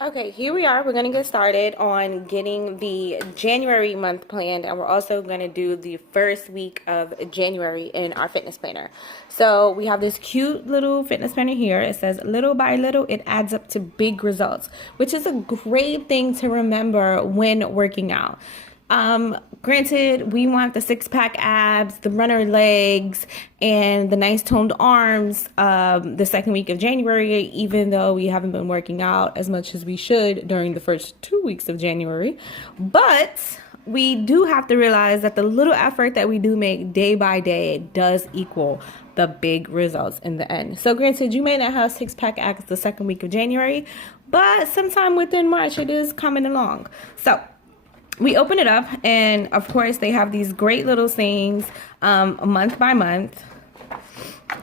Okay, here we are. We're going to get started on getting the January month planned, and we're also going to do the first week of January in our fitness planner. So we have this cute little fitness planner here. It says, little by little, it adds up to big results, which is a great thing to remember when working out. Granted, we want the six-pack abs, the runner legs, and the nice toned arms the second week of January, even though we haven't been working out as much as we should during the first 2 weeks of January. But we do have to realize that the little effort that we do make day by day does equal the big results in the end. So granted, you may not have six-pack abs the second week of January, but sometime within March, it is coming along. So we open it up, and of course they have these great little sayings month by month.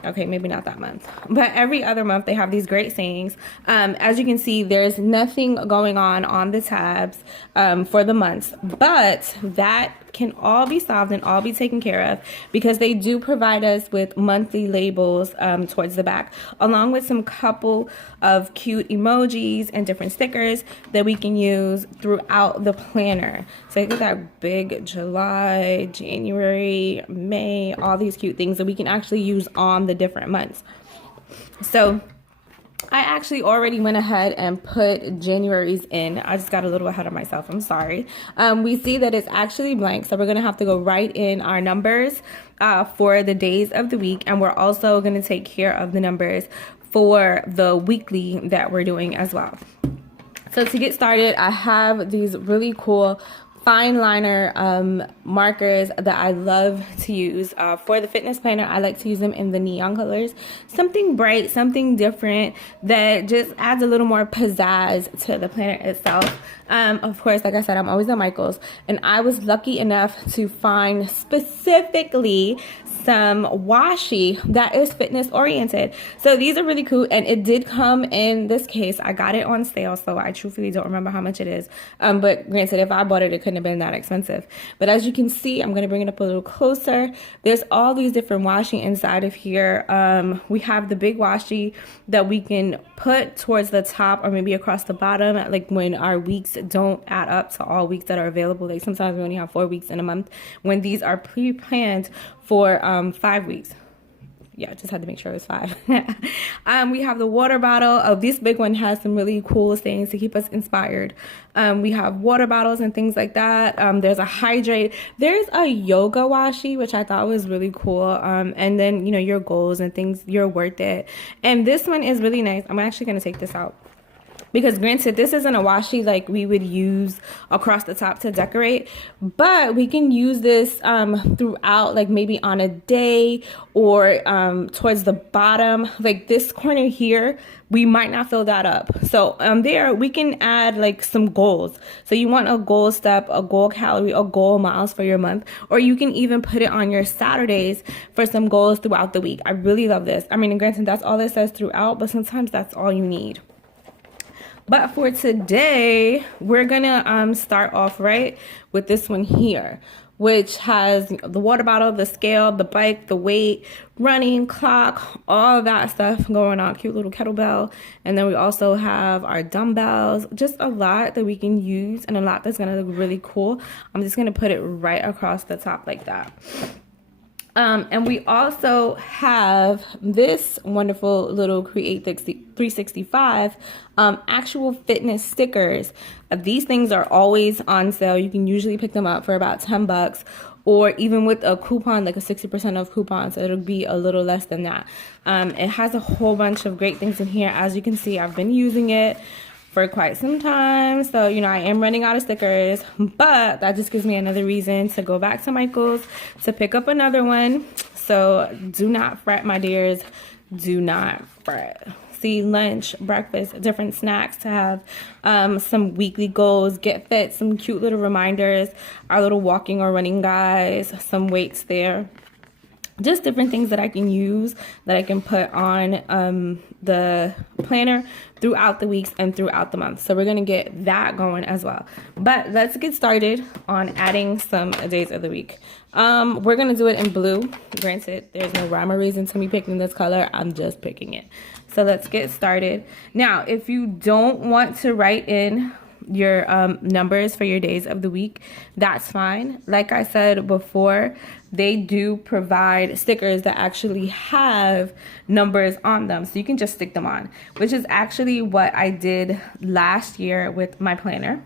Okay, maybe not that month, but every other month they have these great sayings. As you can see, there's nothing going on the tabs for the months, but that can all be solved and all be taken care of because they do provide us with monthly labels towards the back, along with some couple of cute emojis and different stickers that we can use throughout the planner. So I got that big July, January, May, all these cute things that we can actually use on the different months. So I actually already went ahead and put January's in. I just got a little ahead of myself. I'm sorry. We see that it's actually blank, so we're going to have to go right in our numbers for the days of the week, and we're also going to take care of the numbers for the weekly that we're doing as well. So to get started, I have these really cool fine liner markers that I love to use for the fitness planner. I like to use them in the neon colors, something bright, something different that just adds a little more pizzazz to the planner itself. Of course, like I said, I'm always at Michael's, and I was lucky enough to find specifically some washi that is fitness oriented. So these are really cool, and it did come in this case. I got it on sale, so I truthfully don't remember how much it is. But granted, if I bought it, it couldn't have been that expensive. But as you can see, I'm going to bring it up a little closer. There's all these different washi inside of here. We have the big washi that we can put towards the top or maybe across the bottom, like when our weeks don't add up to all weeks that are available. Like sometimes we only have 4 weeks in a month when these are pre-planned for 5 weeks. Yeah, just had to make sure it was 5. We have the water bottle. Oh, this big one has some really cool things to keep us inspired. We have water bottles and things like that. There's a hydrate. There's a yoga washi, which I thought was really cool. And then, you know, your goals and things, you're worth it. And this one is really nice. I'm actually going to take this out, because granted, this isn't a washi like we would use across the top to decorate, but we can use this throughout, like maybe on a day or towards the bottom, like this corner here, we might not fill that up. So there we can add like some goals. So you want a goal step, a goal calorie, a goal miles for your month, or you can even put it on your Saturdays for some goals throughout the week. I really love this. I mean, granted, that's all it says throughout, but sometimes that's all you need. But for today, we're gonna start off right with this one here, which has the water bottle, the scale, the bike, the weight, running, clock, all that stuff going on. Cute little kettlebell. And then we also have our dumbbells, just a lot that we can use and a lot that's gonna look really cool. I'm just gonna put it right across the top like that. And we also have this wonderful little Create 365 actual fitness stickers. These things are always on sale. You can usually pick them up for about $10, or even with a coupon, like a 60% off coupon, so it'll be a little less than that. It has a whole bunch of great things in here. As you can see, I've been using it for quite some time, so you know I am running out of stickers, but that just gives me another reason to go back to Michael's to pick up another one. So do not fret, my dears, do not fret. See, lunch, breakfast, different snacks to have, some weekly goals, get fit, some cute little reminders, our little walking or running guys, some weights there. just different things that I can use, that I can put on the planner throughout the weeks and throughout the month. So we're going to get that going as well. But let's get started on adding some days of the week. We're going to do it in blue. Granted, there's no rhyme or reason to me picking this color. I'm just picking it. So let's get started. Now, if you don't want to write in your numbers for your days of the week, that's fine. Like I said before, they do provide stickers that actually have numbers on them, so you can just stick them on, which is actually what I did last year with my planner.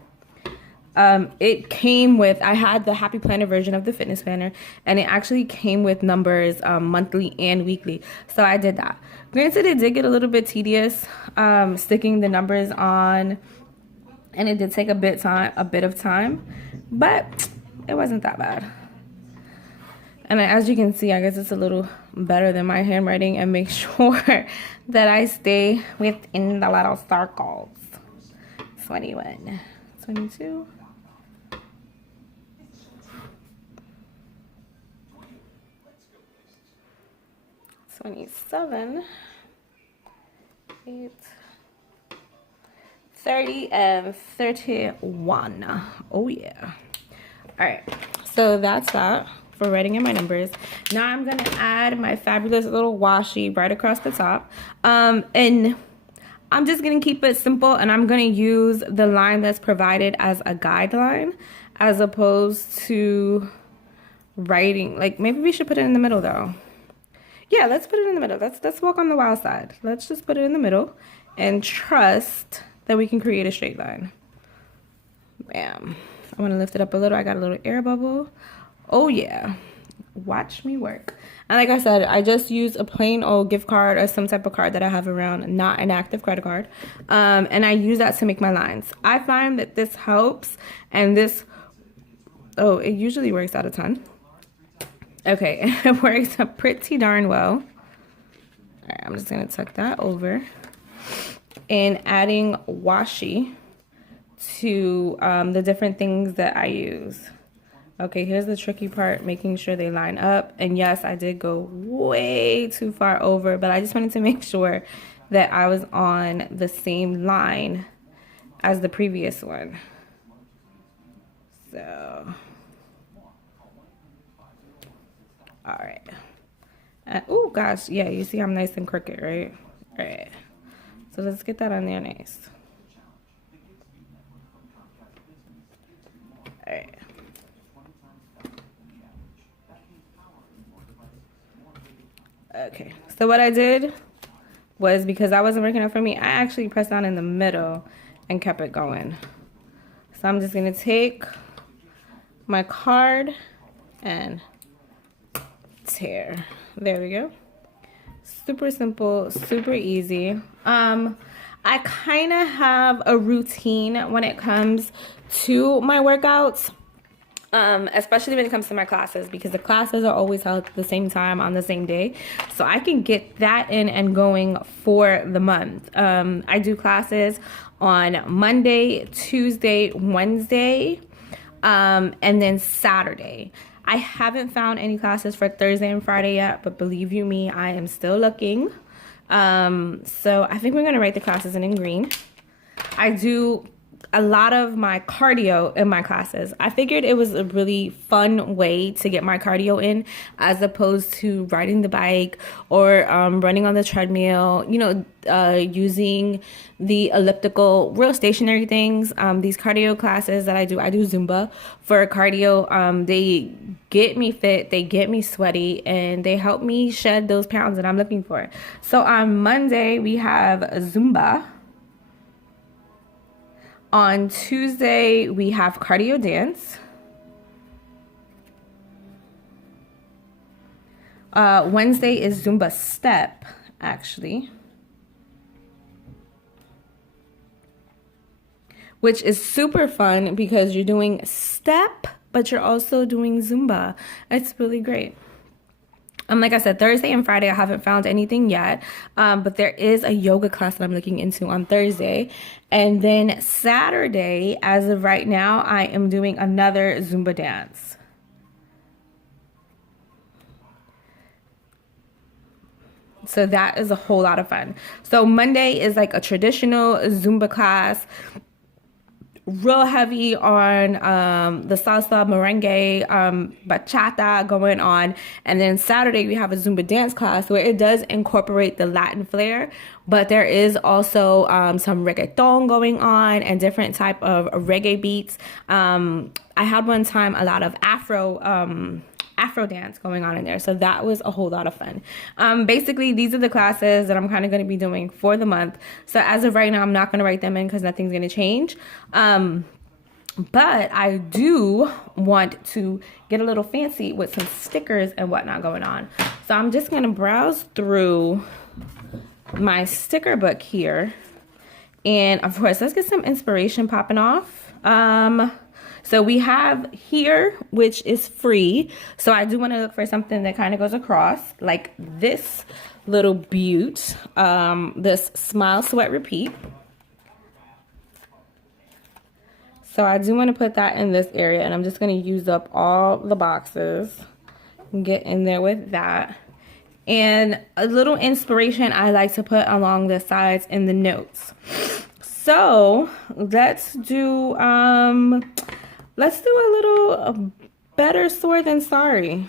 It came with, I had the Happy Planner version of the fitness planner, and it actually came with numbers monthly and weekly. So I did that. Granted, it did get a little bit tedious sticking the numbers on, and it did take a bit of time, but it wasn't that bad. And as you can see, I guess it's a little better than my handwriting, and make sure that I stay within the little circles. 21, 22. 27, 8, 30, and 31. Oh yeah. All right, so that's that for writing in my numbers. Now I'm gonna add my fabulous little washi right across the top, and I'm just gonna keep it simple, and I'm gonna use the line that's provided as a guideline as opposed to writing. Like, maybe we should put it in the middle though. Yeah, let's put it in the middle. Let's walk on the wild side. Let's just put it in the middle and trust that we can create a straight line. Bam. I want to lift it up a little. I got a little air bubble. Oh yeah. Watch me work. And like I said, I just use a plain old gift card or some type of card that I have around, not an active credit card. And I use that to make my lines. I find that this helps, and this, oh, it usually works out a ton. Okay, it works pretty darn well. All right, I'm just gonna tuck that over, and adding washi to the different things that I use. Okay, here's the tricky part, making sure they line up. And yes, I did go way too far over, but I just wanted to make sure that I was on the same line as the previous one. So, all right. Oh gosh, yeah, you see I'm nice and crooked, right? All right. So let's get that on there nice. All right. Okay, so what I did was, because that wasn't working out for me, I actually pressed down in the middle and kept it going. So I'm just gonna take my card and tear. There we go. Super simple, super easy. I kind of have a routine when it comes to my workouts. Especially when it comes to my classes, because the classes are always held at the same time on the same day, so I can get that in and going for the month. I do classes on Monday, Tuesday, Wednesday, and then Saturday. I haven't found any classes for Thursday and Friday yet, but believe you me, I am still looking. So I think we're gonna write the classes in green. I do a lot of my cardio in my classes. I figured it was a really fun way to get my cardio in, as opposed to riding the bike or running on the treadmill, you know, using the elliptical, real stationary things. These cardio classes that I do Zumba for cardio. They get me fit, they get me sweaty, and they help me shed those pounds that I'm looking for. So on Monday, we have Zumba. On Tuesday, we have cardio dance. Wednesday is Zumba step, actually, which is super fun because you're doing step, but you're also doing Zumba. It's really great. Like I said, Thursday and Friday, I haven't found anything yet, but there is a yoga class that I'm looking into on Thursday. And then Saturday, as of right now, I am doing another Zumba dance. So that is a whole lot of fun. So Monday is like a traditional Zumba class, real heavy on the salsa, merengue, bachata going on. And then Saturday we have a Zumba dance class where it does incorporate the Latin flair, but there is also some reggaeton going on and different type of reggae beats. I had one time a lot of Afro dance going on in there. So that was a whole lot of fun. Basically, these are the classes that I'm kind of going to be doing for the month. So as of right now, I'm not going to write them in because nothing's going to change. But I do want to get a little fancy with some stickers and whatnot going on. So I'm just going to browse through my sticker book here. And of course, let's get some inspiration popping off. So we have here, which is free. So I do want to look for something that kind of goes across, like this little beaut, this Smile, Sweat, Repeat. So I do want to put that in this area, and I'm just going to use up all the boxes and get in there with that. And a little inspiration I like to put along the sides in the notes. So let's do a little better sore than sorry.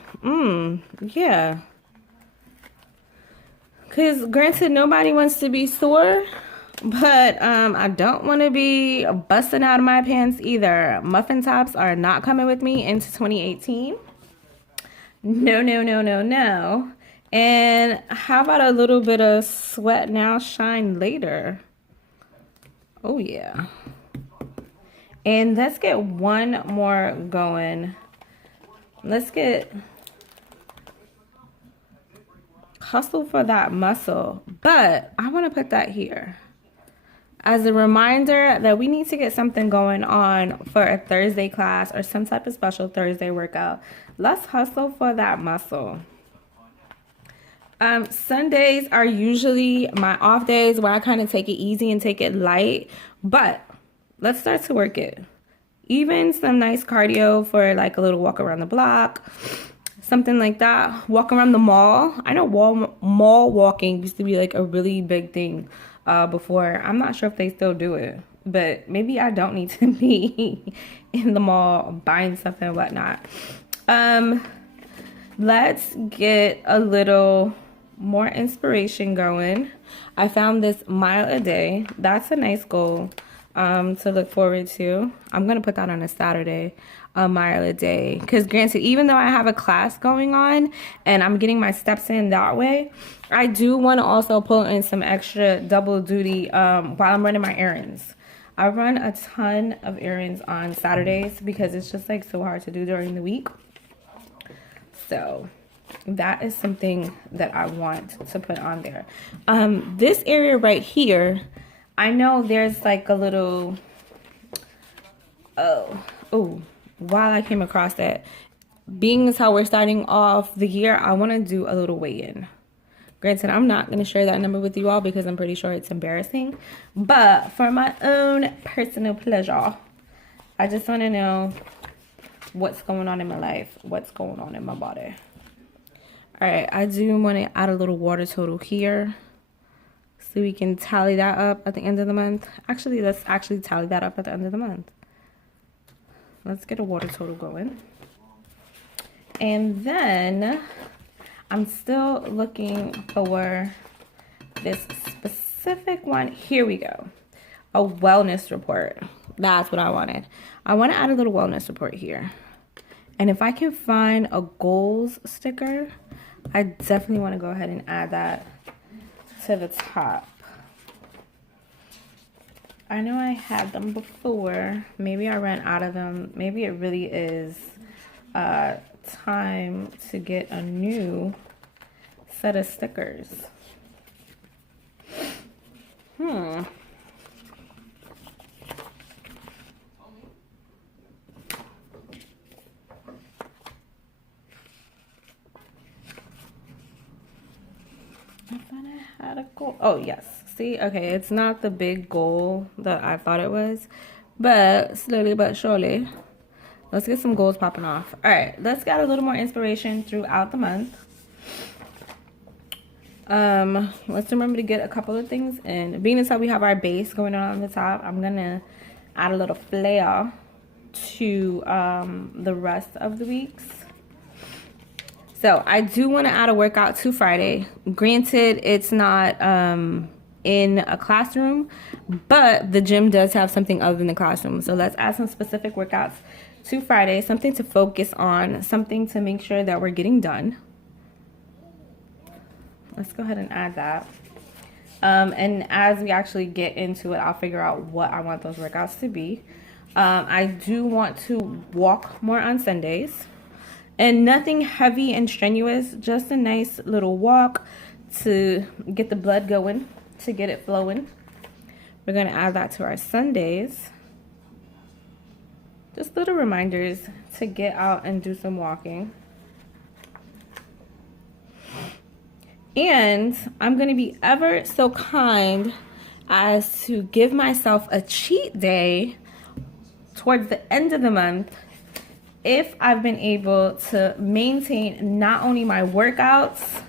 Yeah. Because granted, nobody wants to be sore, but I don't want to be busting out of my pants either. Muffin tops are not coming with me into 2018. No, no, no, no, no. And how about a little bit of sweat now, shine later? Oh, yeah. And let's get one more going. Let's get hustle for that muscle. But I want to put that here as a reminder that we need to get something going on for a Thursday class or some type of special Thursday workout. Let's hustle for that muscle. Sundays are usually my off days where I kind of take it easy and take it light. But let's start to work it. Even some nice cardio for like a little walk around the block, something like that. Walk around the mall. I know mall walking used to be like a really big thing before. I'm not sure if they still do it, but maybe I don't need to be in the mall buying stuff and whatnot. Let's get a little more inspiration going. I found this mile a day. That's a nice goal to look forward to. I'm gonna put that on a Saturday, a mile a day, because granted, even though I have a class going on and I'm getting my steps in that way, I do want to also pull in some extra double duty while I'm running my errands. I run a ton of errands on Saturdays because it's just like so hard to do during the week. So that is something that I want to put on there. This area right here, I know there's like a little, while I came across that, being as how we're starting off the year, I want to do a little weigh-in. Granted, I'm not going to share that number with you all because I'm pretty sure it's embarrassing. But for my own personal pleasure, I just want to know what's going on in my life, what's going on in my body. All right, I do want to add a little water total here so we can tally that up at the end of the month. Actually, let's actually tally that up at the end of the month. Let's get a water total going. And then I'm still looking for this specific one. Here we go. A wellness report. That's what I wanted. I want to add a little wellness report here. And if I can find a goals sticker, I definitely want to go ahead and add that to the top. I know I had them before. Maybe I ran out of them. Maybe it really is time to get a new set of stickers. I thought I had a goal. Oh, yes. See, okay, it's not the big goal that I thought it was, but slowly but surely, let's get some goals popping off. All right, let's get a little more inspiration throughout the month. Let's remember to get a couple of things in. Being as how we have our base going on the top, I'm gonna add a little flair to the rest of the weeks. So I do want to add a workout to Friday. Granted, it's not in a classroom, but the gym does have something other than the classroom. So let's add some specific workouts to Friday, something to focus on, something to make sure that we're getting done. Let's go ahead and add that. And as we actually get into it, I'll figure out what I want those workouts to be. I do want to walk more on Sundays. And nothing heavy and strenuous, just a nice little walk to get the blood going, to get it flowing. We're going to add that to our Sundays. Just little reminders to get out and do some walking. And I'm going to be ever so kind as to give myself a cheat day towards the end of the month if I've been able to maintain not only my workouts,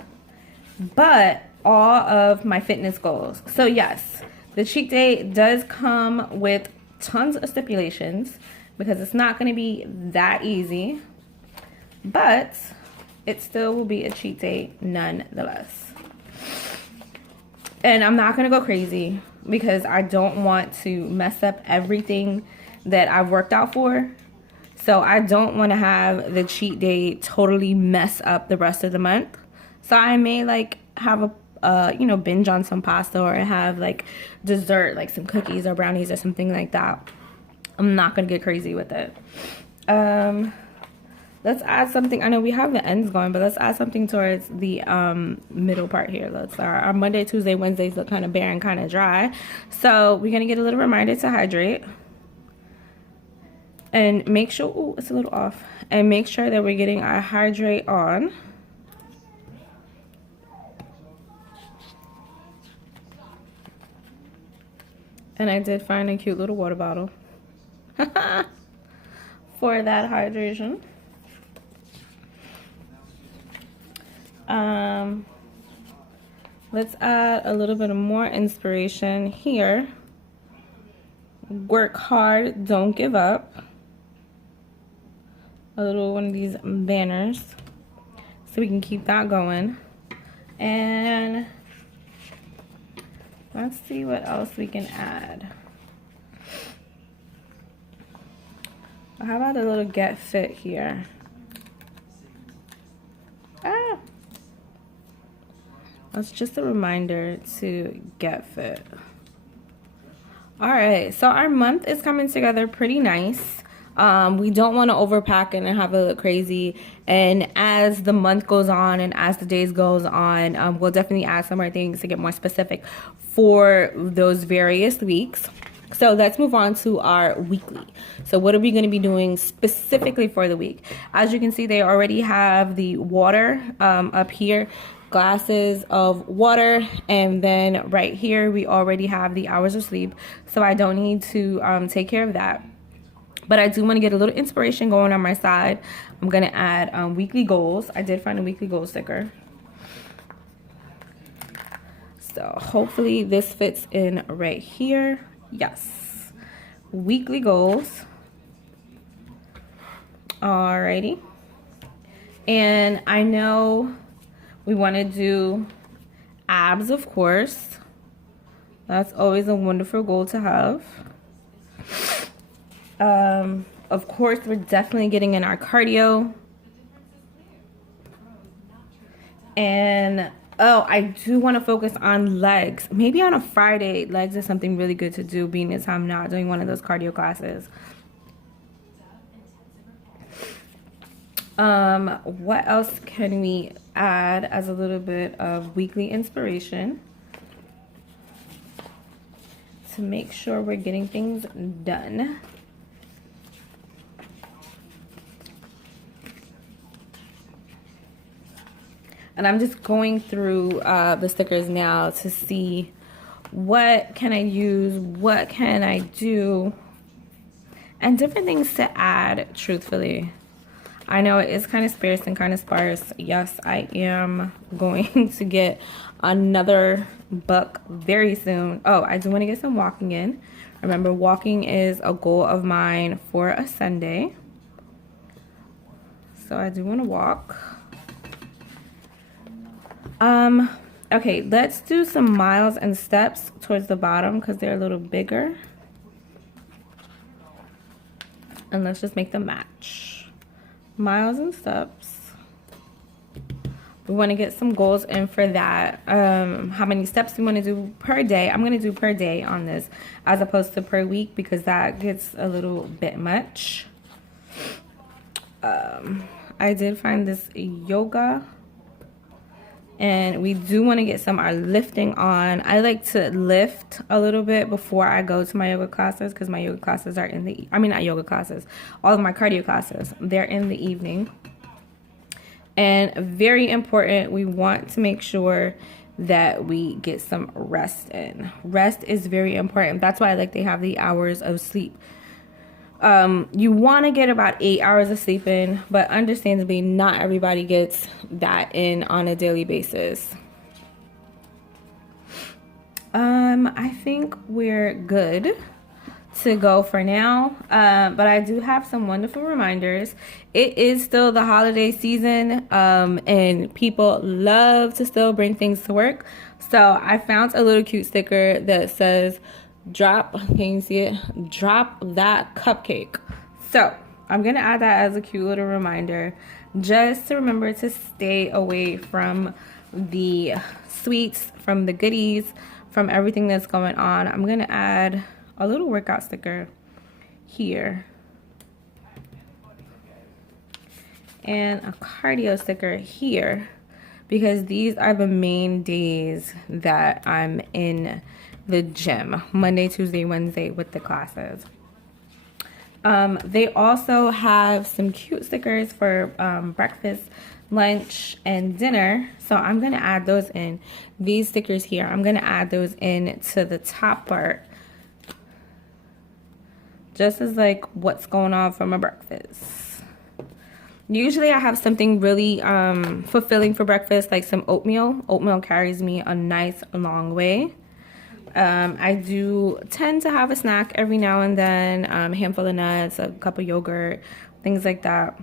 but all of my fitness goals. So yes, the cheat day does come with tons of stipulations because it's not going to be that easy, but it still will be a cheat day nonetheless. And I'm not going to go crazy because I don't want to mess up everything that I've worked out for. So I don't want to have the cheat day totally mess up the rest of the month. So I may like have a binge on some pasta, or have like dessert, like some cookies or brownies or something like that. I'm not going to get crazy with it. Let's add something. I know we have the ends going, but let's add something towards the middle part here. Let's our Monday, Tuesday, Wednesdays look kind of bare and kind of dry. So we're going to get a little reminder to hydrate. And make sure, ooh, it's a little off. And make sure that we're getting our hydrate on. And I did find a cute little water bottle for that hydration. Let's add a little bit of more inspiration here. Work hard, don't give up. A little one of these banners so we can keep that going. And let's see what else we can add. How about a little get fit here? That's just a reminder to get fit. All right, so our month is coming together pretty nice. We don't want to overpack it and have it look crazy. And as the month goes on and as the days goes on, we'll definitely add some more things to get more specific for those various weeks. So let's move on to our weekly. So what are we going to be doing specifically for the week? As you can see, they already have the water up here, glasses of water, and then right here we already have the hours of sleep. So I don't need to take care of that. But I do want to get a little inspiration going on my side. I'm going to add weekly goals. I did find a weekly goal sticker. So hopefully this fits in right here. Yes. Weekly goals. Alrighty. And I know we want to do abs, of course. That's always a wonderful goal to have. Of course, we're definitely getting in our cardio. And oh, I do want to focus on legs. Maybe on a Friday, legs is something really good to do, being as I'm not doing one of those cardio classes. What else can we add as a little bit of weekly inspiration to make sure we're getting things done? And I'm just going through the stickers now to see what can I use, what can I do, and different things to add, truthfully. I know it is kind of sparse and kind of sparse. Yes, I am going to get another book very soon. Oh, I do want to get some walking in. Remember, walking is a goal of mine for a Sunday. So I do want to walk. Okay, let's do some miles and steps towards the bottom because they're a little bigger. And let's just make them match. Miles and steps. We want to get some goals in for that. How many steps we want to do per day. I'm going to do per day on this as opposed to per week because that gets a little bit much. I did find this yoga. And we do want to get some our lifting on. I like to lift a little bit before I go to my yoga classes because my yoga classes are in the, I mean not yoga classes, all of my cardio classes, they're in the evening. And very important, we want to make sure that we get some rest in. Rest is very important. That's why I like they have the hours of sleep. You want to get about 8 hours of sleep in, but understandably, not everybody gets that in on a daily basis. I think we're good to go for now, but I do have some wonderful reminders. It is still the holiday season, and people love to still bring things to work. So I found a little cute sticker that says, drop, can you see it? Drop that cupcake. So I'm gonna add that as a cute little reminder, just to remember to stay away from the sweets, from the goodies, from everything that's going on. I'm gonna add a little workout sticker here and a cardio sticker here because these are the main days that I'm in the gym, Monday, Tuesday, Wednesday with the classes. They also have some cute stickers for breakfast, lunch, and dinner. So I'm going to add those in. These stickers here, I'm going to add those in to the top part. Just as like what's going on for my breakfast. Usually I have something really fulfilling for breakfast, like some oatmeal. Oatmeal carries me a nice long way. I do tend to have a snack every now and then, a handful of nuts, a cup of yogurt, things like that.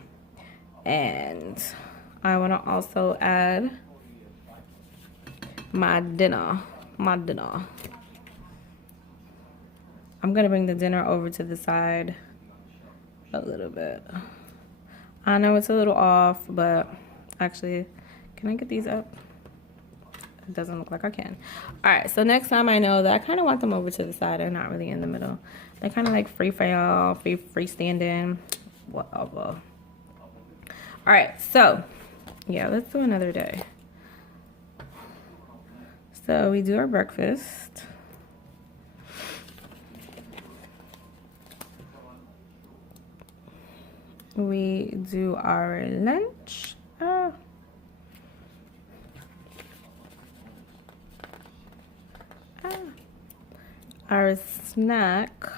And I want to also add my dinner. I'm going to bring the dinner over to the side a little bit. I know it's a little off, but actually, can I get these up? It doesn't look like I can. All right, so next time I know that I kind of want them over to the side and not really in the middle. They're kind of like freestanding, whatever. All right, so yeah, let's do another day. So we do our breakfast. We do our lunch. Our snack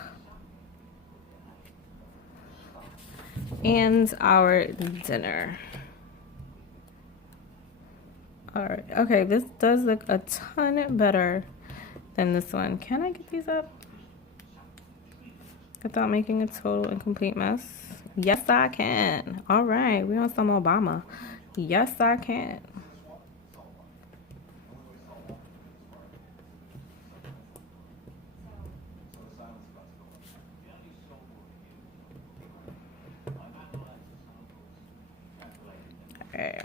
and our dinner. All right, okay, this does look a ton better than this one. Can I get these up without making a total and complete mess? Yes, I can. All right, we on some Obama. Yes, I can. Okay.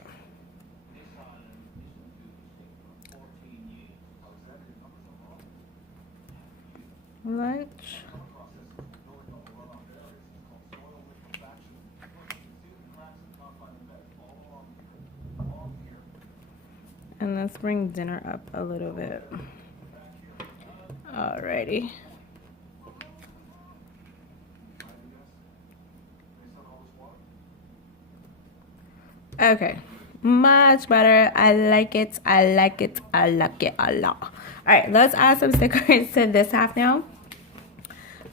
Lunch. And let's bring dinner up a little bit. Alrighty. Okay, much better. I like it. I like it. I like it a lot. All right, let's add some stickers to this half now.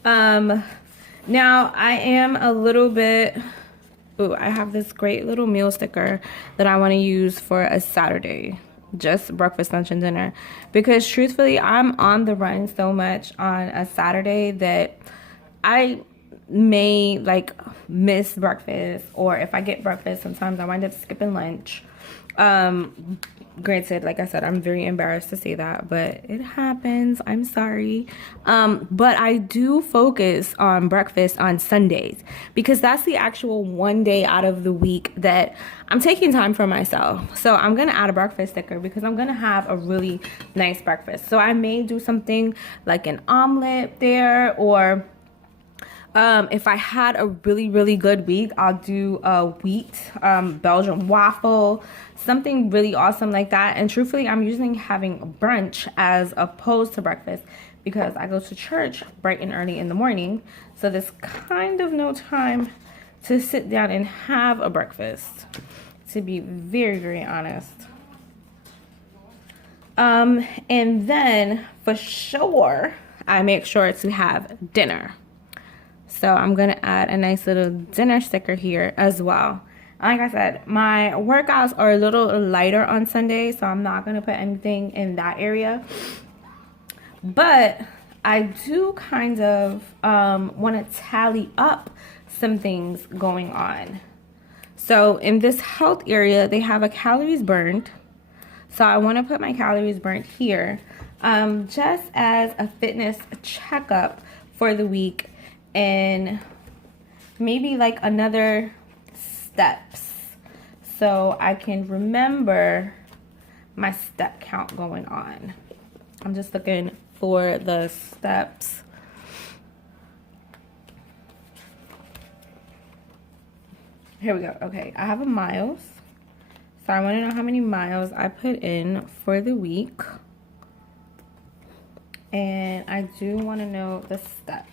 Now I am a little bit Ooh, I have this great little meal sticker that I want to use for a Saturday. Just breakfast, lunch, and dinner. Because truthfully, I'm on the run so much on a Saturday that I may like miss breakfast, or if I get breakfast, sometimes I wind up skipping lunch. Granted, like I said, I'm very embarrassed to say that, but it happens. I'm sorry. But I do focus on breakfast on Sundays because that's the actual one day out of the week that I'm taking time for myself. So I'm going to add a breakfast sticker because I'm going to have a really nice breakfast. So I may do something like an omelet there, or if I had a really good week, I'll do a wheat Belgian waffle, something really awesome like that. And truthfully, I'm usually having brunch as opposed to breakfast because I go to church bright and early in the morning. So there's kind of no time to sit down and have a breakfast, to be very honest. And then for sure, I make sure to have dinner. So I'm going to add a nice little dinner sticker here as well. Like I said, my workouts are a little lighter on Sunday, so I'm not going to put anything in that area. But I do kind of want to tally up some things going on. So in this health area, they have a calories burned. So I want to put my calories burnt here just as a fitness checkup for the week. And maybe like another steps, so I can remember my step count going on. I'm just looking for the steps. Here we go. Okay, I have a miles, so I want to know how many miles I put in for the week, and I do want to know the steps.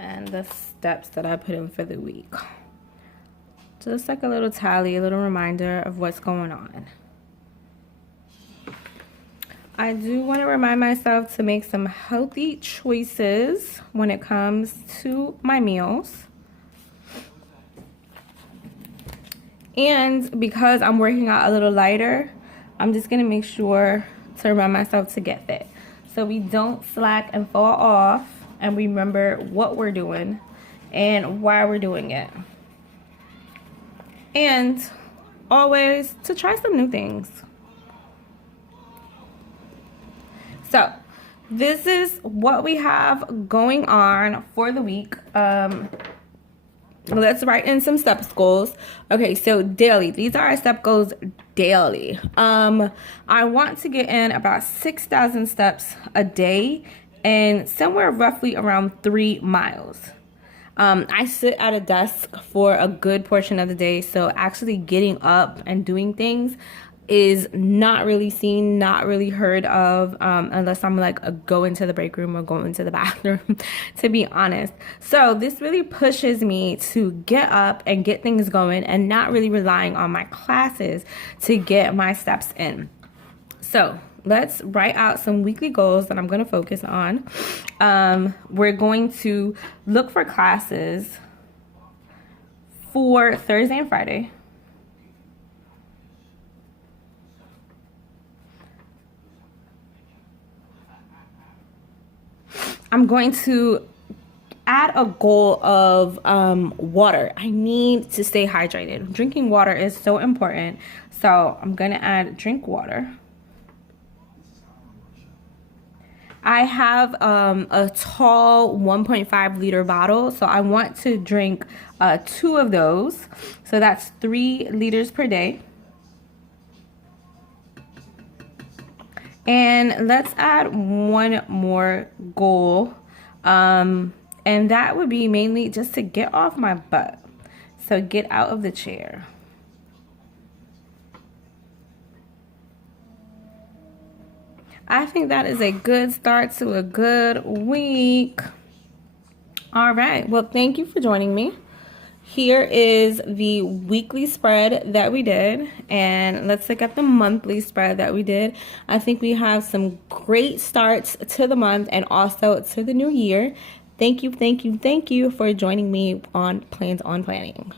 And the steps that I put in for the week. Just like a little tally, a little reminder of what's going on. I do want to remind myself to make some healthy choices when it comes to my meals. And because I'm working out a little lighter, I'm just going to make sure to remind myself to get fit, so we don't slack and fall off, and remember what we're doing and why we're doing it. And always to try some new things. So this is what we have going on for the week. Let's write in some steps goals. Okay, so daily. These are our step goals daily. I want to get in about 6,000 steps a day, and somewhere roughly around 3 miles. I sit at a desk for a good portion of the day, so actually getting up and doing things is not really seen, not really heard of, unless I'm like go into the break room or go into the bathroom, to be honest. So this really pushes me to get up and get things going and not really relying on my classes to get my steps in. So let's write out some weekly goals that I'm going to focus on. We're going to look for classes for Thursday and Friday. I'm going to add a goal of water. I need to stay hydrated. Drinking water is so important. So I'm going to add drink water. I have a tall 1.5 liter bottle, so I want to drink 2 of those. So that's 3 liters per day. And let's add one more goal, and that would be mainly just to get off my butt. So get out of the chair. I think that is a good start to a good week. All right, well, thank you for joining me. Here is the weekly spread that we did, and let's look at the monthly spread that we did. I think we have some great starts to the month and also to the new year. Thank you for joining me on Plans on Planning.